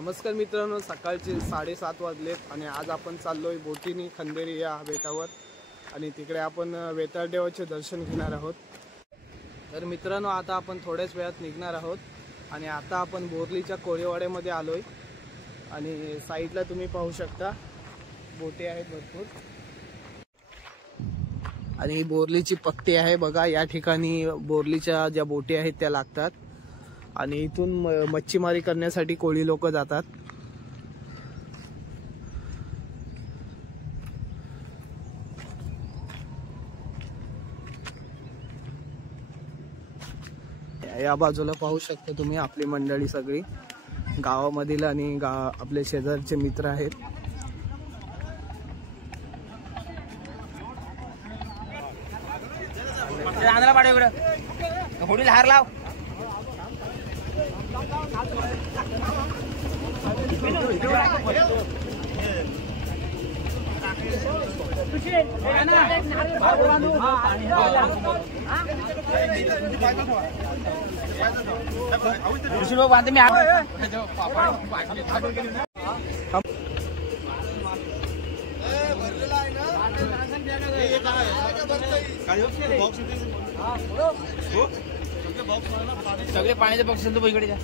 नमस्कार मित्रांनो, सकाळचे 7:30 वाजलेत आणि आज आपण चाललोय बोटीनी खंदेरी या बेटावर आणि तिकडे आपण वेताळदेवाचे दर्शन घेणार आहोत। तर मित्रांनो, आता आपण थोड्याच वेळात निघणार आहोत आणि आता आपण बोरलीच्या कोळीवाड्यामध्ये आलोय आणि साईडला तुम्ही पाहू शकता बोटी आहेत भरपूर आणि बोरलीची पट्टी आहे बघा। या ठिकाणी बोरलीच्या ज्या बोटी आहेत त्या लागतात आणि इथून मच्छीमारी करण्यासाठी कोळी लोक जातात। या बाजूला पाहू शकता तुम्ही आपली मंडळी सगळी गावामधील आणि आपले शेजारचे मित्र आहेत। हार लाव बांधते मी सगळे पाण्याचे बॉक्स तो इकडे द्या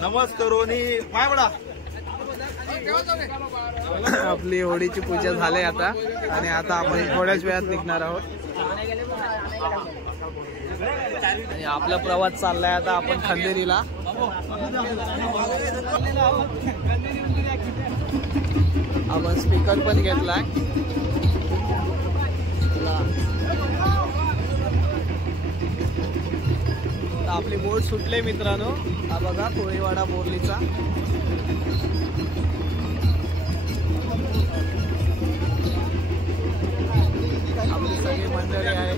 नमस्कारोनी पाय बडा। आपली होळीची पूजा झाली आता आणि आता आपण थोड्याच वेळात निघणार आहोत आणि आपला प्रवास चाललाय आता आपण खंदेरीला। आपण स्पीकर पण घेतलाय। आपली बोट सुटले मित्रांनो, हा बघा कोळीवाडा बोरलीचा। आपली सगळी मंडळी आहे।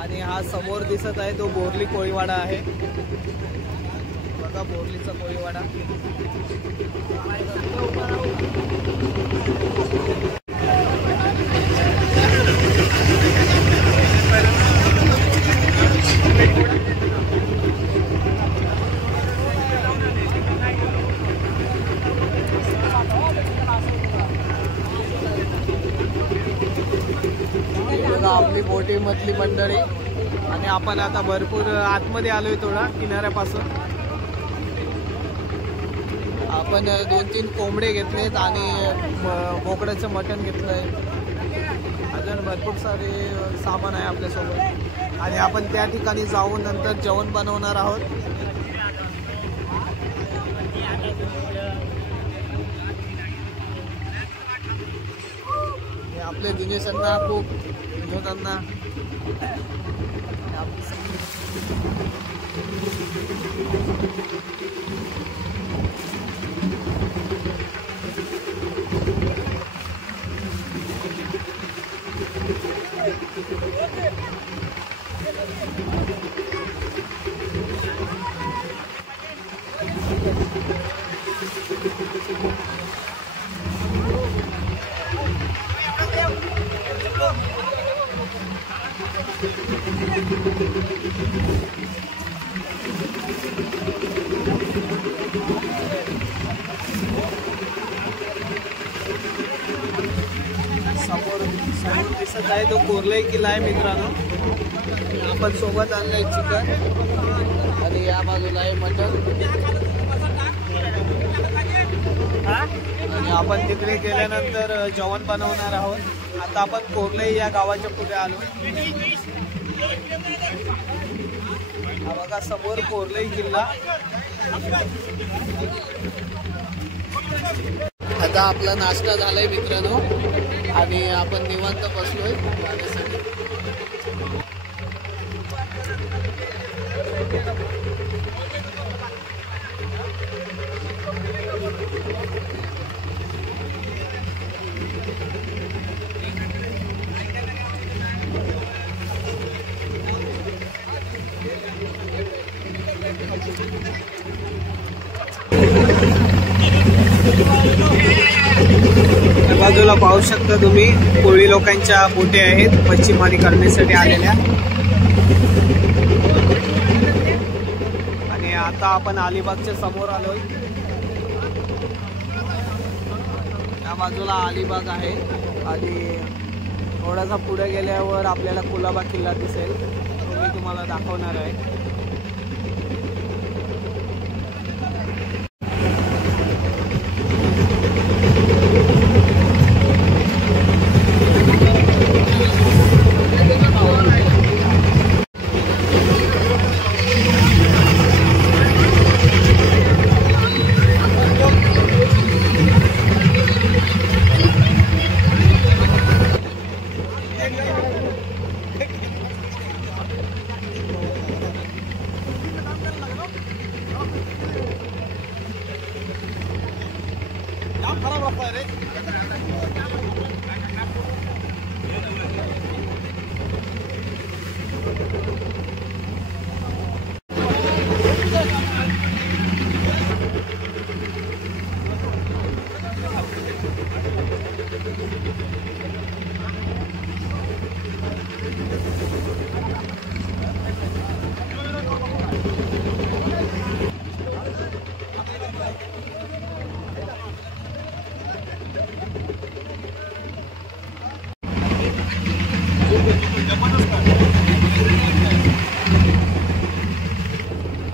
आणि हा समोर दिसत आहे तो बोरली कोळीवाडा आहे बघा, बोरलीचा कोळीवाडा। बघा आपली बोटीमधली मंडळी. आणि आपण आता भरपूर आतमध्ये आलोय थोडा किनाऱ्यापासून. आपण 2-3 कोंबडे घेतलेत आणि बोकड्याचं मटण घेतलंय. अजून भरपूर सारे सामान आहे आपल्यासोबत. आणि आपण त्या ठिकाणी जाऊन नंतर जेवण बनवणार आहोत. आपले दिनेश अण्णा, खूप विनोद अण्णा. समोर दिसत आहे तो कोरलाई किल्ला आहे मित्रांनो. आपण सोबत आणलंय चिकन आणि या बाजूला आहे मटन. आणि आपण तिकडे गेल्यानंतर जेवण बनवणार आहोत. आता आपण कोरलाई या गावाच्या पुढे आलो. हा बघा समोर कोरलाई किल्ला. आता आपला नाश्ता झालाय मित्रांनो आणि आपण निवांत बसलोय जाण्यासाठी. बाजूला पाहू शकता तुम्ही कोळी लोकांच्या बोटी आहेत मच्छीमारी करण्यासाठी आलेल्या. आणि आता आपण अलिबागच्या समोर आलोय. या बाजूला अलिबाग आहे आणि थोडासा पुढे गेल्यावर आपल्याला कुलाबा किल्ला दिसेल. तो मी तुम्हाला दाखवणार आहे.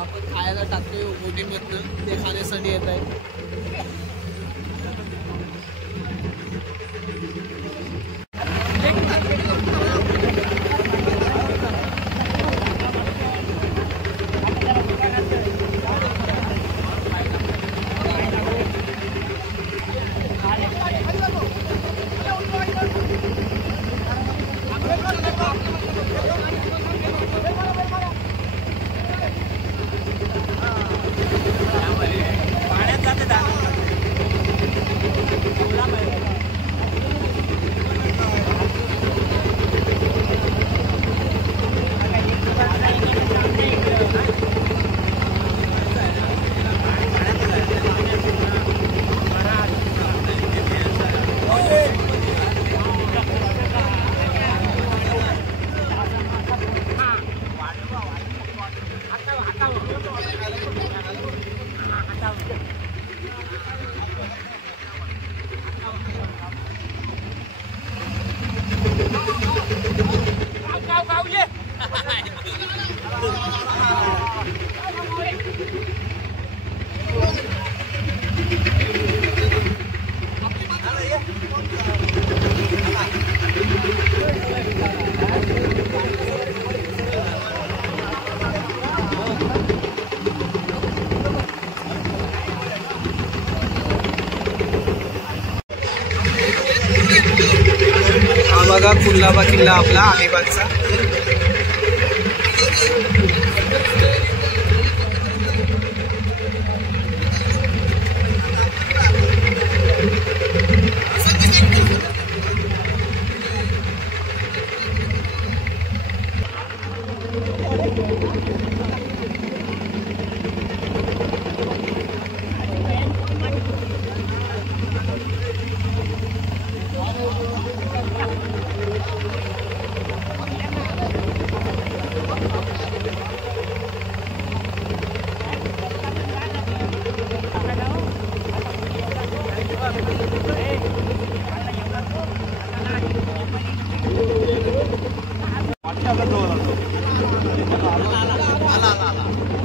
आपण खायला टाकतोय बोटीमधनं, ते खाण्यासाठी येत आहे. बघा कुलाबा किल्ला आपला अलिबागचा.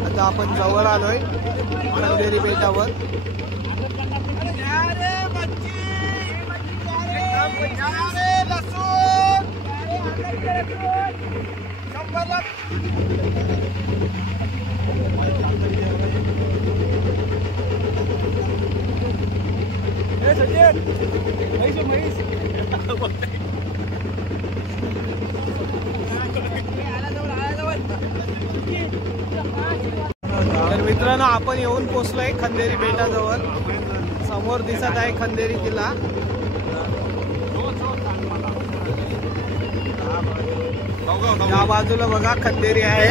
आता आपण जवळ आलोय खंदेरी बेटावर. तर मित्रांनो आपण येऊन पोहोचलोय खंदेरी बेटाजवळ. समोर दिसत आहे खंदेरी किल्ला. या बाजूला बघा खंदेरी आहे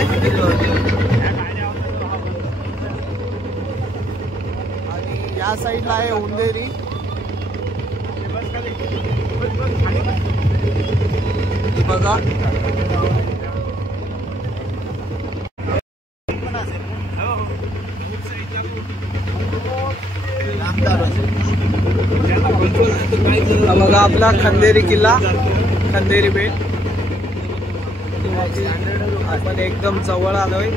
आणि या साईडला आहे उंदेरी. बघा बघा आपला खंदेरी किल्ला, खंदेरी बेट. आपण एकदम जवळ आलोय.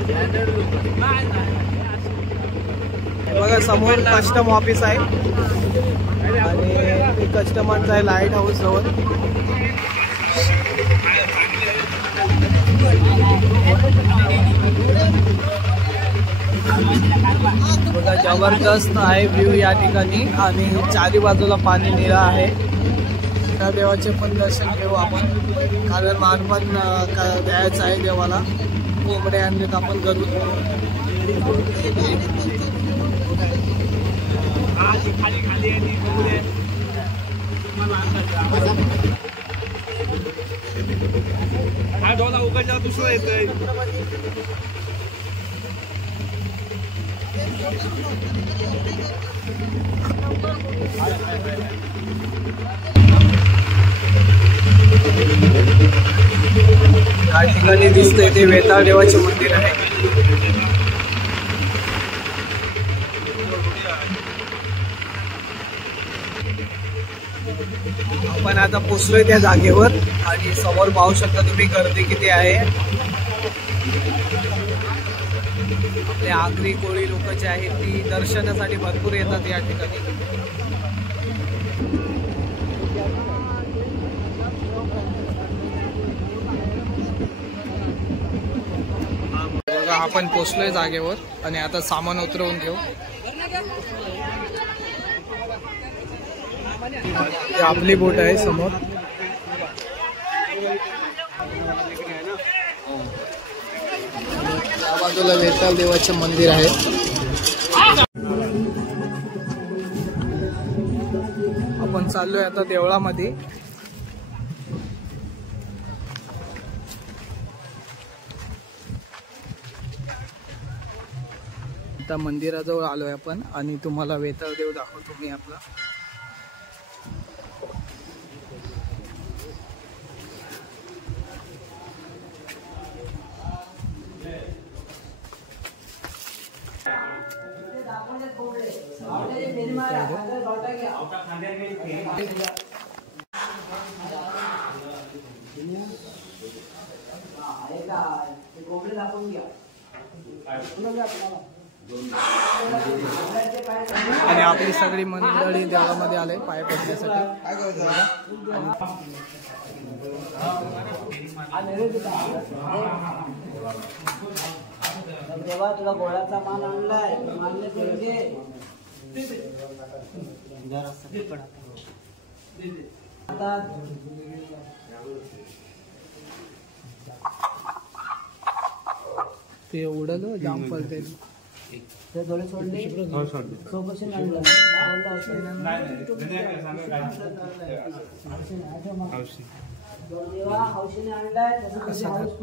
बघा समोर कस्टम ऑफिस आहे आणि कस्टमरचा आहे लाईट हाऊस जवळ. बघा जबरदस्त आहे व्ह्यू या ठिकाणी आणि चारी बाजूला पाणी निळा आहे. त्या देवाचे पण दर्शन घेऊ आपण, कारण मानपण द्यायचं आहे देवाला. कोंबडे आणलेत आपण करून. उघडला दुसरं येतंय. या ठिकाणी दिसतंय ते वेताळ देवाचे मंदिर आहे. आपण आता पोचलोय त्या जागेवर आणि समोर पाहू शकता तुम्ही गर्दी किती आहे. आपले आगरी कोळी लोक जे आहेत ती दर्शनासाठी भरपूर येतात या ठिकाणी. बघा आपण पोचलोय जागेवर आणि आता सामान उतरवून घेऊ. आपली बोट आहे समोर. त्या बाजूला वेताळ देवाचे मंदिर आहे. आपण चाललोय आता देवळामध्ये. आता मंदिराजवळ आलोय आपण आणि तुम्हाला वेताळ देव दाखवतो मी आपला. आणि आपली सगळी मंडळी देवळामध्ये आले पाय पडण्यासाठी. देवा तुला गोळाचा मान आणलाय, मान्य करून घे. आता ते उडलं जाम पडते. ते थोडे सोडले सोबत आणलं देवा हौशीने आणलाय तसं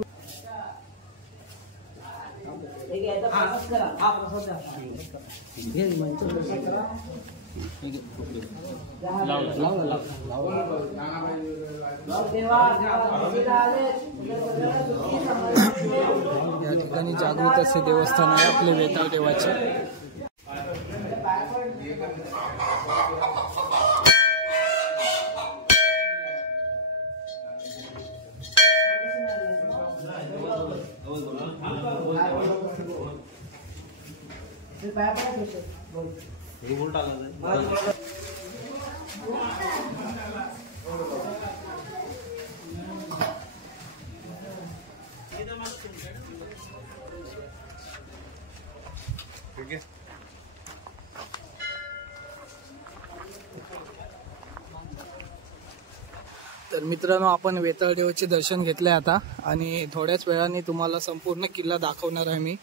ठीक आहे. आता प्रसाद करा. हा प्रसाद घे म्हणजे प्रसाद करा. या ठिकाणी जागृत असे देवस्थान आहे आपले वेताळ देवाचे. तर मित्रांनो, आपण वेताळ देवाचे दर्शन घेतले आता आणि थोड्याच वेळाने तुम्हाला संपूर्ण किल्ला दाखवणार आहे मी.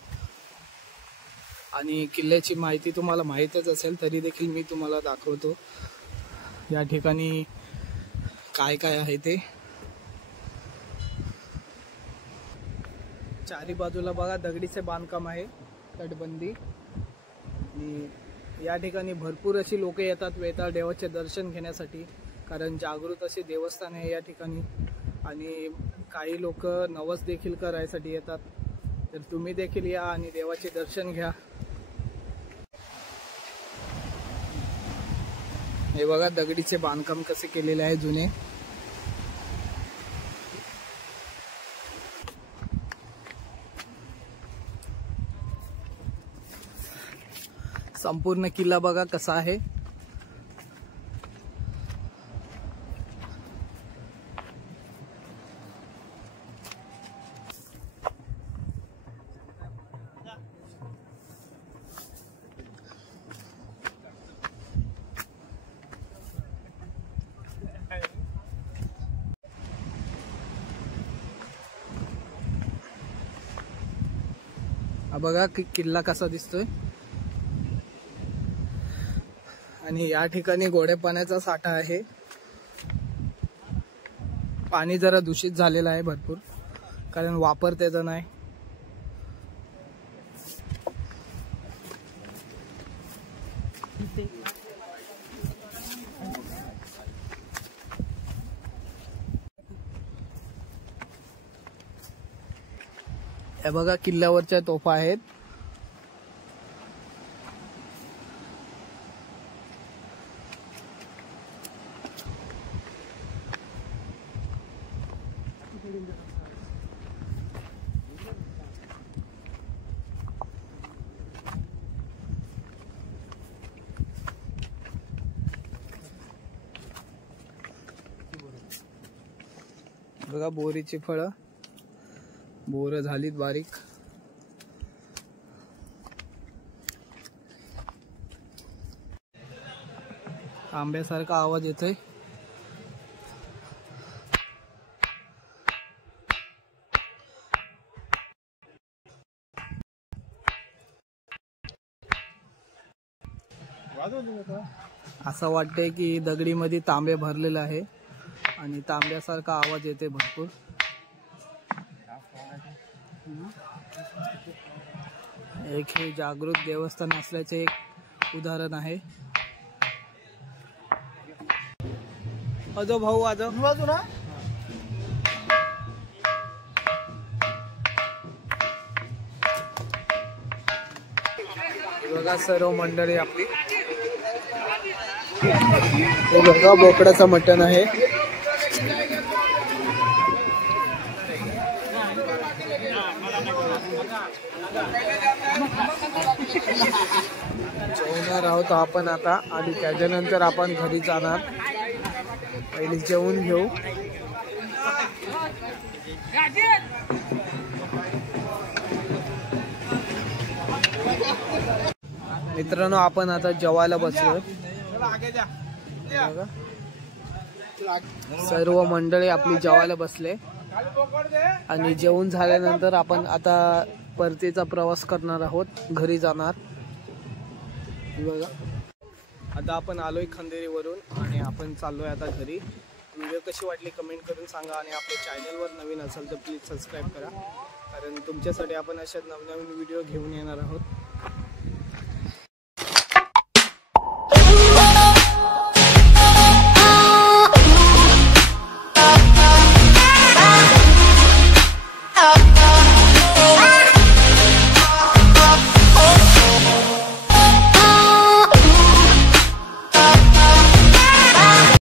आणि किल्ल्याची माहिती तुम्हाला माहीतच असेल तरी देखील मी तुम्हाला दाखवतो या ठिकाणी काय काय आहे ते. चारी बाजूला बघा दगडीचे बांधकाम आहे, तटबंदी. आणि या ठिकाणी भरपूर अशी लोक येतात वेताळ देवाचे दर्शन घेण्यासाठी, कारण जागृत असे देवस्थान आहे या ठिकाणी. आणि काही लोक नवस देखील करायसाठी येतात. तर तुम्ही देखील या आणि देवाचे दर्शन घ्या. हे बघा दगडीचे बांधकाम कसे केलेले आहे जुने. संपूर्ण किल्ला बघा कसा आहे. हा बघा किल्ला कसा दिसतोय. आणि या ठिकाणी गोड्या पाण्याचा साठा आहे. पाणी जरा दूषित झालेलं आहे भरपूर, कारण वापर त्याचा नाही. हे बघा किल्ल्यावरच्या तोफा आहेत. बघा बोरीची फळं, बोर झालीत बारीक. आंब्यासारखा आवाज येतोय. असं वाटतंय की दगडीमध्ये तांबे भरलेला आहे आणि तांब्यासारखा आवाज येते भरपूर. एक हे जागृत देवस्थान असल्याचे एक उदाहरण आहे. अजो भाऊ आजो ना. बघा सर्व मंडळी आपली. हे बघा बोकडाचं मटण आहे. जेवणार आहोत आपण आता आणि त्याच्यानंतर आपण घरी जाणार. पहिले जेवून घेऊ. मित्रांनो, आपण आता जेवायला बसलोय. सर्व मंडळी आपली जेवायला बसले आणि जेवण झाल्यानंतर आपण आता परतीचा प्रवास करणार आहोत, घरी जाणार. बघा आता आपण आलोय खंदेरीवरून आणि आपण चाललोय आता घरी. व्हिडिओ कशी वाटली कमेंट करून सांगा आणि आपल्या चॅनलवर नवीन असाल तर प्लीज सबस्क्राईब करा, कारण तुमच्यासाठी आपण अशा नवनवीन व्हिडिओ घेऊन येणार आहोत.